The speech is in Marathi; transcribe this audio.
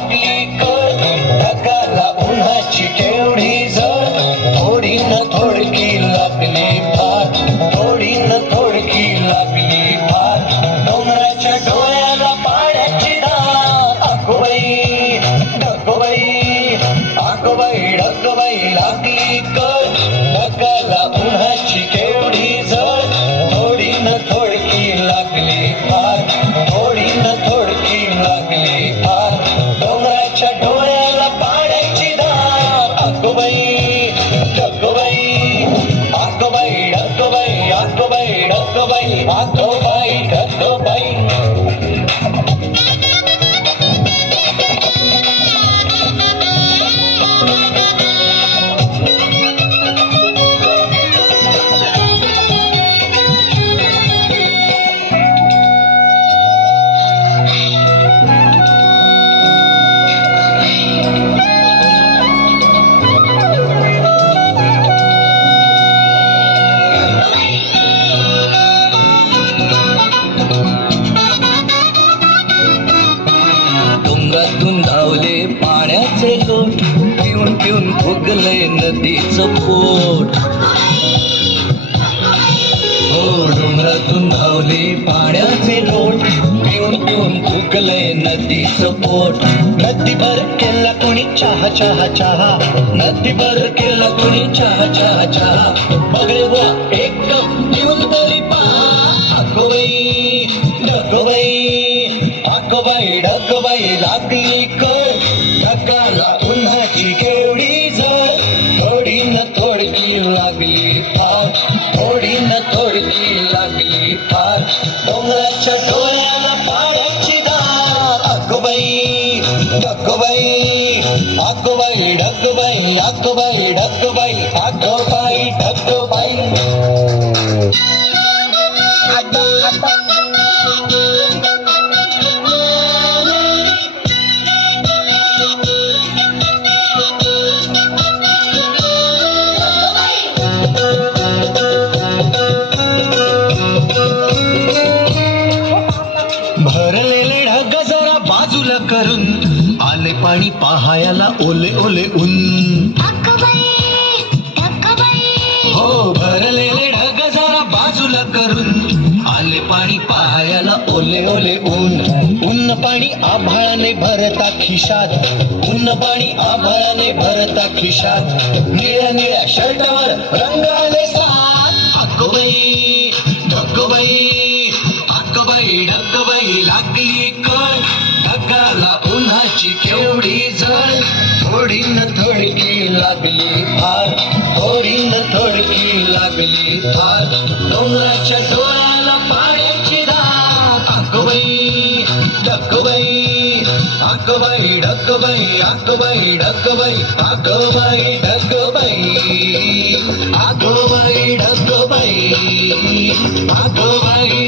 लागली कळ ढगाला उन्हाची केवढी जळ थोडी न थोडकी लागली फार थोडी न थोडकी लागली फार डोंगराच्या डोळ्याला पाण्याची धार आगोबाई ढगोबाई आगोबाई ढगोबाई लागली कळ ढगाला उन्हाची केवढी जळ थोडी न थोडकी लागली फार थोडी न थोडकी लागली फार डोंगराच्या डोळ्याला पाण्याची धार आगोबाई ढगोबाई आगोबाई ढगोबाई आगोबाई ढगोबाई आगोबाई ढगोबाई डोंगरातून धावले पाण्याचे लोट पिऊन पिऊन फुगले नदीचं पोट हो डोंगरातून धावले पाण्याचे लोट पिऊन पिऊन फुगले नदीचं पोट नदीभर केला कोणी चहा चहा चहा नदीभर केला कोणी चहा चहा चहा बघले बुवा एक कप पिऊन तरी पहा आगोबाई ढगोबाई आगोबाई ढगोबाई लागली कळ ढगाला उन्हाची केवढी जळ थोडी न थोडकी लागली फार थोडी न थोडकी लागली फार डोंगराच्या डोळ्याला पाण्याची धार आगोबाई ढगोबाई आगोबाई ढगोबाई आगोबाई ढगोबाई आगोबाई ढगोबाई भरलेले ढग जरा बाजूला करून आले पाणी पहायला ओले ओले ऊन हो भरलेले ढग जरा बाजूला करून आले पाणी पहायला ओले ओले ऊन ऊन पाणी आभाळाने भरता खिशात ऊन पाणी आभाळाने भरता खिशात निळ्या निळ्या शर्टावर रंग आले सात आगोबाई ढगोबाई आगोबाई ढगोबाई लागली कळ ढगाला उन्हाची केवढी जळ थोडी न थोडकी लागली फार थोडी न थोडकी लागली फार डोंगराच्या डोळ्याला पाण्याची धार आगोबाई ढगोबाई आगोबाई ढगोबाई आगोबाई ढगोबाई आगोबाई ढगोबाई आगोबाई ढगोबाई आगोबाई